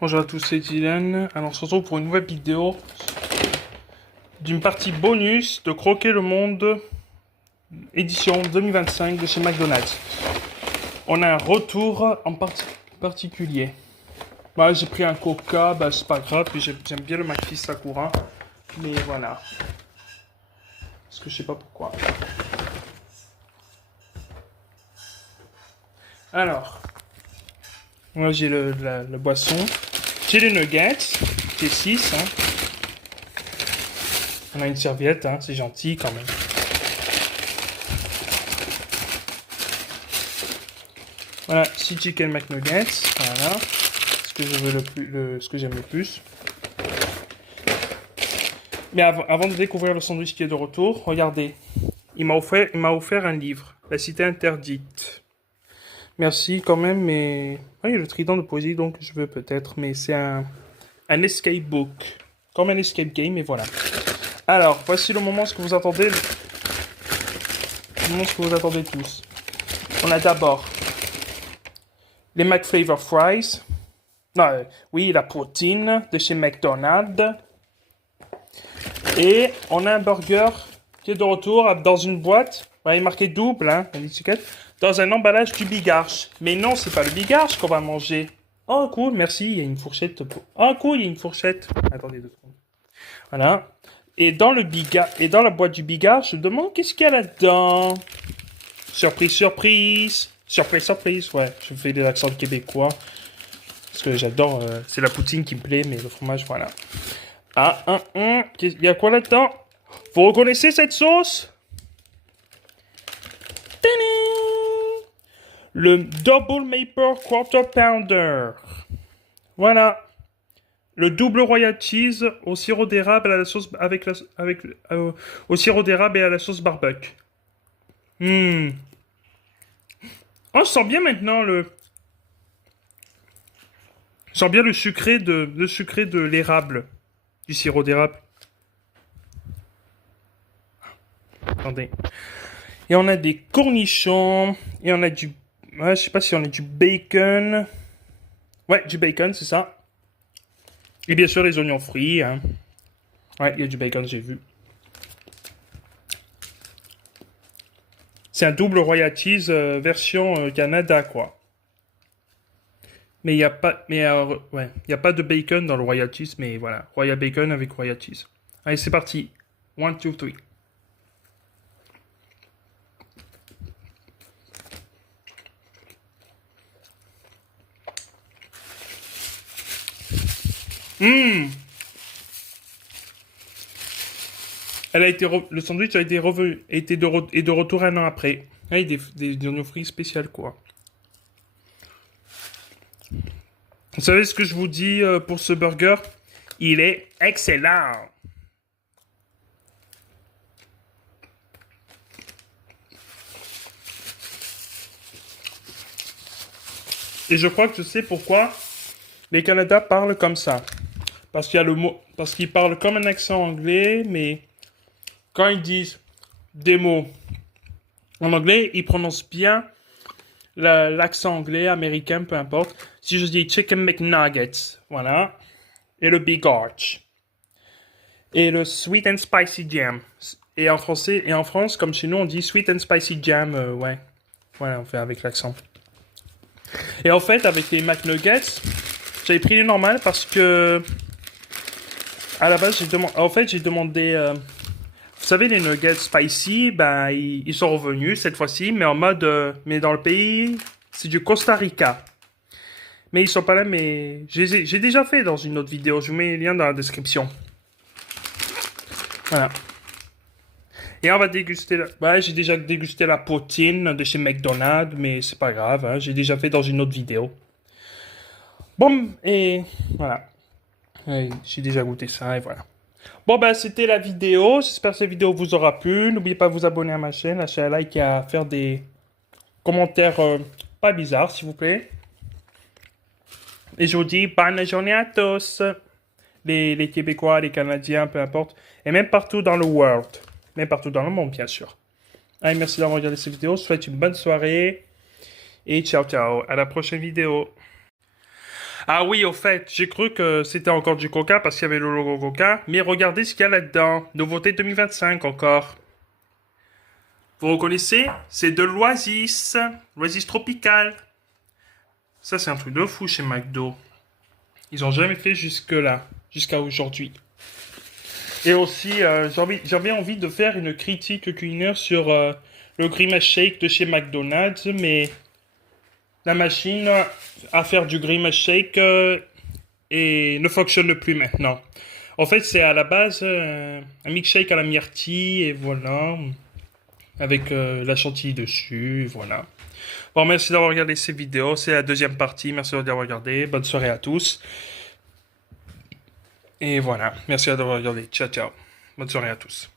Bonjour à tous, c'est Dylan. Alors on se retrouve pour une nouvelle vidéo d'une partie bonus de Croquer le Monde édition 2025 de chez McDonald's. On a un retour en particulier. Bah, j'ai pris un Coca, bah, c'est pas grave, puis j'aime bien le McFi Sakura. Mais voilà. Parce que je sais pas pourquoi. Alors, moi j'ai la boisson. J'ai les nuggets, j'ai 6. Hein. On a une serviette, hein, c'est gentil quand même. Voilà, 6 chicken McNuggets, voilà, ce que je veux ce que j'aime le plus. Mais avant de découvrir le sandwich qui est de retour, regardez, il m'a offert un livre, La Cité Interdite. Merci quand même, mais il y a le trident de poésie, donc je veux peut-être, mais c'est un escape book, comme un escape game, et voilà. Alors, voici le moment ce que vous attendez, tous. On a d'abord les McFlavor Fries. Non, oui, la poutine de chez McDonald's. Et on a un burger qui est de retour dans une boîte. Il est marqué double, hein, l'étiquette. Dans un emballage du Bigarche. Mais non, c'est pas le Bigarche qu'on va manger. Oh, cool, merci, il y a une fourchette. Oh, cool, il y a une fourchette. Attendez 2 secondes. Voilà. Et dans la boîte du Bigarche, je me demande qu'est-ce qu'il y a là-dedans. Surprise, surprise. Surprise, surprise. Ouais, je fais des accents québécois. Parce que j'adore. C'est la poutine qui me plaît, mais le fromage, voilà. Il y a quoi là-dedans? Vous reconnaissez cette sauce? Tadam! Le Double Maple Quarter Pounder. Voilà. Le double Royal Cheese au sirop d'érable à la sauce au sirop d'érable et à la sauce barbecue. Oh, je sens bien maintenant je sens bien le sucré de l'érable, du sirop d'érable. Attendez. Et on a des cornichons, et on a du, ouais, je sais pas si on a du bacon. Ouais, du bacon, c'est ça. Et bien sûr les oignons frits. Hein. Ouais, il y a du bacon, j'ai vu. C'est un double Royal Cheese version Canada, quoi. Mais il n'y a pas, ouais, il y a pas de bacon dans le Royal Cheese, mais voilà, Royal Bacon avec Royal Cheese. Allez, c'est parti. 1, 2, 3. Le sandwich a été de retour 1 an après. Avec des oignons frits spéciales, quoi. Vous savez ce que je vous dis pour ce burger? Il est excellent. Et je crois que je sais pourquoi les Canadiens parlent comme ça. Parce qu'ils parlent comme un accent anglais, mais quand ils disent des mots en anglais, ils prononcent bien l'accent anglais, américain, peu importe. Si je dis Chicken McNuggets, voilà. Et le Big Arch. Et le Sweet and Spicy Jam. Et en français, et en France, comme chez nous, on dit Sweet and Spicy Jam, ouais. Voilà, on fait avec l'accent. Et en fait, avec les McNuggets, j'avais pris les normales parce que à la base, j'ai demandé. Vous savez, les nuggets spicy, ben, ils sont revenus cette fois-ci, mais en mode. Mais dans le pays, c'est du Costa Rica. Mais ils sont pas là, mais. J'ai déjà fait dans une autre vidéo. Je vous mets le lien dans la description. Voilà. Et on va déguster. J'ai déjà dégusté la poutine de chez McDonald's, mais c'est pas grave. Hein, j'ai déjà fait dans une autre vidéo. Bon, et voilà. J'ai déjà goûté ça, et voilà. Bon, ben, c'était la vidéo. J'espère que cette vidéo vous aura plu. N'oubliez pas de vous abonner à ma chaîne, lâcher un like et à faire des commentaires pas bizarres, s'il vous plaît. Et je vous dis bonne journée à tous. Les Québécois, les Canadiens, peu importe. Et même partout dans le world. Même partout dans le monde, bien sûr. Allez, merci d'avoir regardé cette vidéo. Je vous souhaite une bonne soirée. Et ciao, ciao. À la prochaine vidéo. Ah oui, au fait, j'ai cru que c'était encore du Coca parce qu'il y avait le logo Coca. Mais regardez ce qu'il y a là-dedans. Nouveauté 2025 encore. Vous reconnaissez? C'est de l'Oasis. L'Oasis tropicale. Ça, c'est un truc de fou chez McDo. Ils ont jamais fait jusque-là. Jusqu'à aujourd'hui. Et aussi, j'avais envie de faire une critique culinaire sur le Grimace Shake de chez McDonald's, mais la machine à faire du Grimace Shake ne fonctionne plus maintenant. En fait, c'est à la base un milkshake à la myrtille, et voilà, avec la chantilly dessus, et voilà. Bon, merci d'avoir regardé ces vidéos, c'est la deuxième partie, merci d'avoir regardé, bonne soirée à tous. Et voilà, merci d'avoir regardé, ciao ciao, bonne soirée à tous.